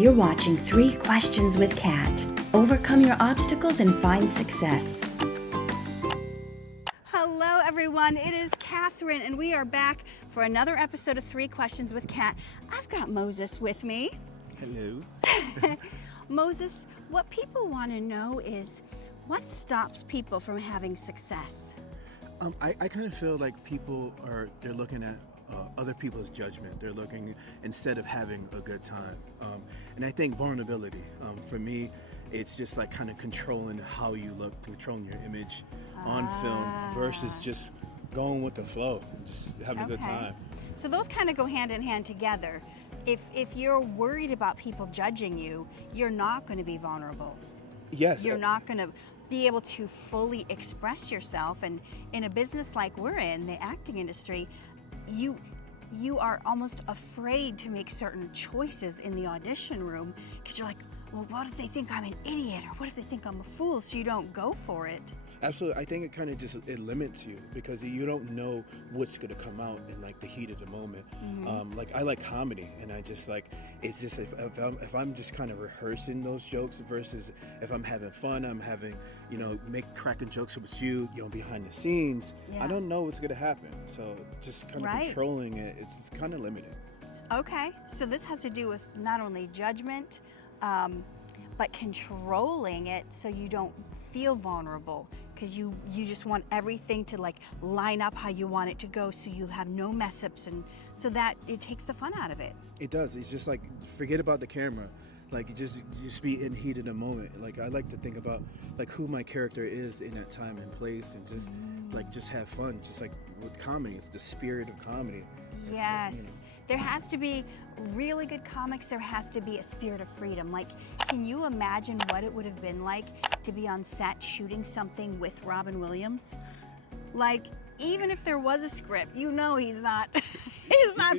You're watching 3 Questions with Kat. Overcome your obstacles and find success. Hello everyone, it is Katherine and we are back for another episode of 3 Questions with Kat. I've got Moses with me. Hello. Moses, what people want to know is what stops people from having success? I kind of feel like they're looking at other people's judgment. They're looking instead of having a good time. And I think vulnerability, for me, it's just like kind of controlling how you look, controlling your image on film versus just going with the flow and just having a good time. So those kind of go hand in hand together. If you're worried about people judging you, you're not going to be vulnerable. Yes. You're not going to be able to fully express yourself. And in a business like we're in, the acting industry, you are almost afraid to make certain choices in the audition room because you're like, well, what if they think I'm an idiot, or what if they think I'm a fool? So you don't go for it. Absolutely. I think it kind of it limits you because you don't know what's going to come out in like the heat of the moment. Mm-hmm. Like I like comedy, and I just like, it's just if I'm just kind of rehearsing those jokes versus if I'm having fun, I'm having, cracking jokes with you, behind the scenes. Yeah. I don't know what's going to happen. So just kind of controlling it, it's kind of limited. Okay. So this has to do with not only judgment, but controlling it so you don't feel vulnerable, because you just want everything to like line up how you want it to go, so you have no mess ups, and so that it takes the fun out of it. It does. It's just like, forget about the camera. Like you just be in heat of the moment. Like I like to think about like who my character is in that time and place, and just have fun. Just like with comedy, it's the spirit of comedy. Yes. There has to be really good comics. There has to be a spirit of freedom. Like, can you imagine what it would have been like to be on set shooting something with Robin Williams? Like, even if there was a script, he's not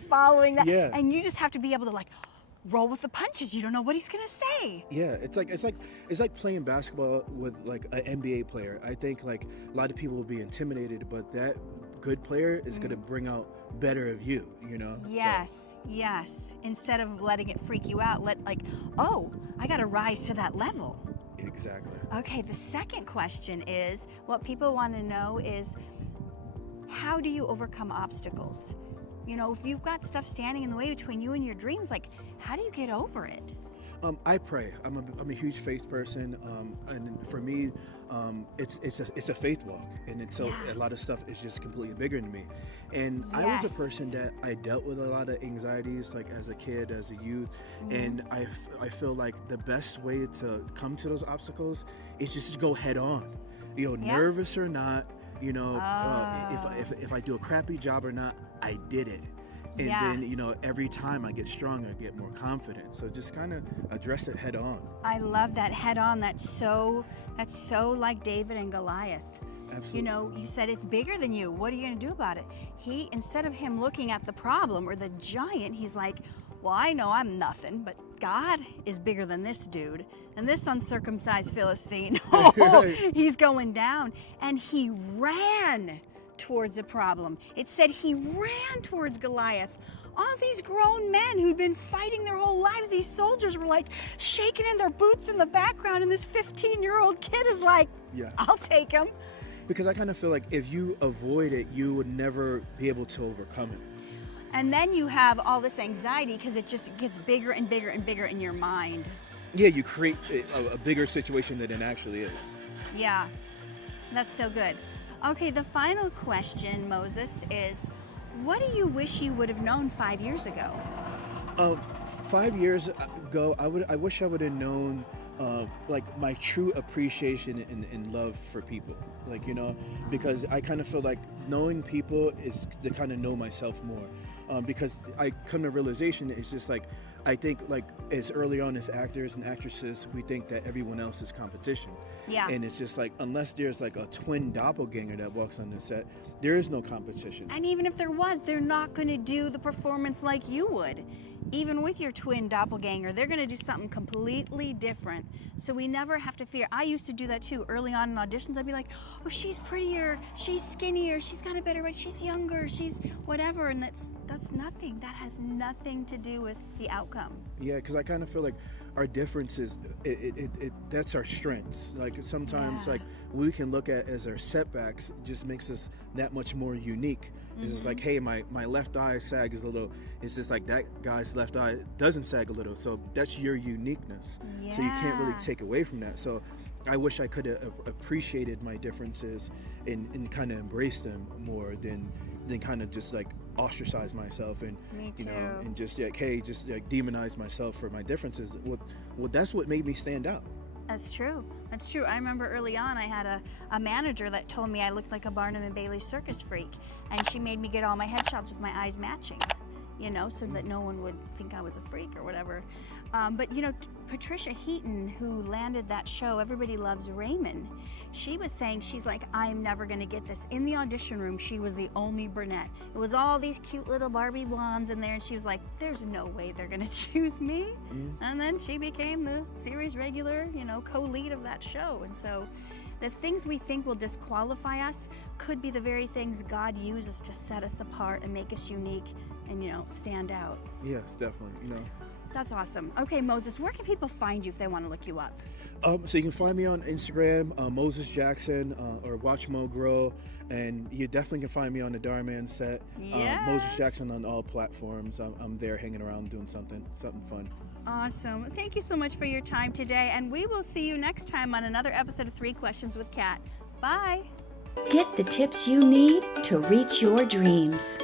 following that. Yeah. And you just have to be able to like roll with the punches. You don't know what he's gonna say. Yeah, it's like playing basketball with like an NBA player. I think like a lot of people will be intimidated, but that good player is gonna bring out better of you, Yes, yes. Instead of letting it freak you out, I gotta rise to that level. Exactly. Okay, the second question is, what people want to know is, how do you overcome obstacles? If you've got stuff standing in the way between you and your dreams, like, how do you get over it? I pray. I'm a huge faith person, and for me, it's a faith walk, and a lot of stuff is just completely bigger than me. And I was a person that I dealt with a lot of anxieties, like as a kid, as a youth, and I feel like the best way to come to those obstacles is just to go head on, nervous or not, if I do a crappy job or not, I did it. And then, every time I get stronger, I get more confident. So just kind of address it head on. I love that head on. That's so like David and Goliath. Absolutely. You said it's bigger than you. What are you going to do about it? Instead of him looking at the problem or the giant, he's like, well, I know I'm nothing, but God is bigger than this dude. And this uncircumcised Philistine, he's going down. And he ran towards a problem. It said he ran towards Goliath. All these grown men who'd been fighting their whole lives, these soldiers were like shaking in their boots in the background, and this 15-year-old kid is like, I'll take him. Because I kind of feel like if you avoid it, you would never be able to overcome it. And then you have all this anxiety because it just gets bigger and bigger and bigger in your mind. Yeah, you create a bigger situation than it actually is. Yeah, that's so good. Okay, the final question, Moses, is what do you wish you would have known 5 years ago? 5 years ago, I wish I would have known like my true appreciation and love for people, because I kind of feel like knowing people is to kind of know myself more, because I come to realization it's just like, I think like as early on as actors and actresses, we think that everyone else is competition. Yeah. And it's just like, unless there's like a twin doppelganger that walks on the set, there is no competition. And even if there was, they're not going to do the performance like you would. even with your twin doppelganger, they're gonna do something completely different. So we never have to fear. I used to do that too. Early on in auditions, I'd be like, oh, she's prettier, she's skinnier, she's got a better weight, she's younger, she's whatever. And that's nothing. That has nothing to do with the outcome. Yeah, because I kind of feel like our differences, that's our strengths. Like sometimes, like we can look at as our setbacks, it just makes us that much more unique. It's just like, hey, my left eye sags a little. It's just like that guy's left eye doesn't sag a little. So that's your uniqueness. Yeah. So you can't really take away from that. So I wish I could have appreciated my differences and kind of embraced them more than kind of just like ostracize myself and you know, and just like, hey, just like demonize myself for my differences. Well, that's what made me stand out. That's true. That's true. I remember early on I had a manager that told me I looked like a Barnum and Bailey circus freak, and she made me get all my headshots with my eyes matching, you know, so that no one would think I was a freak or whatever. But you know, Patricia Heaton, who landed that show, Everybody Loves Raymond, she was saying, she's like, I'm never gonna get this. In the audition room, she was the only brunette. It was all these cute little Barbie blondes in there, and she was like, there's no way they're gonna choose me. And then she became the series regular, you know, co-lead of that show. And so the things we think will disqualify us could be the very things God uses to set us apart and make us unique and, you know, stand out. Yes, definitely, you know. That's awesome. Okay, Moses, where can people find you if they want to look you up? So you can find me on Instagram, Moses Jackson, or Watch Mo Grow, and you definitely can find me on the Dhar Mann set. Yes. Moses Jackson on all platforms. I'm there hanging around doing something fun. Awesome. Thank you so much for your time today, and we will see you next time on another episode of 3 Questions with Kat. Bye. Get the tips you need to reach your dreams.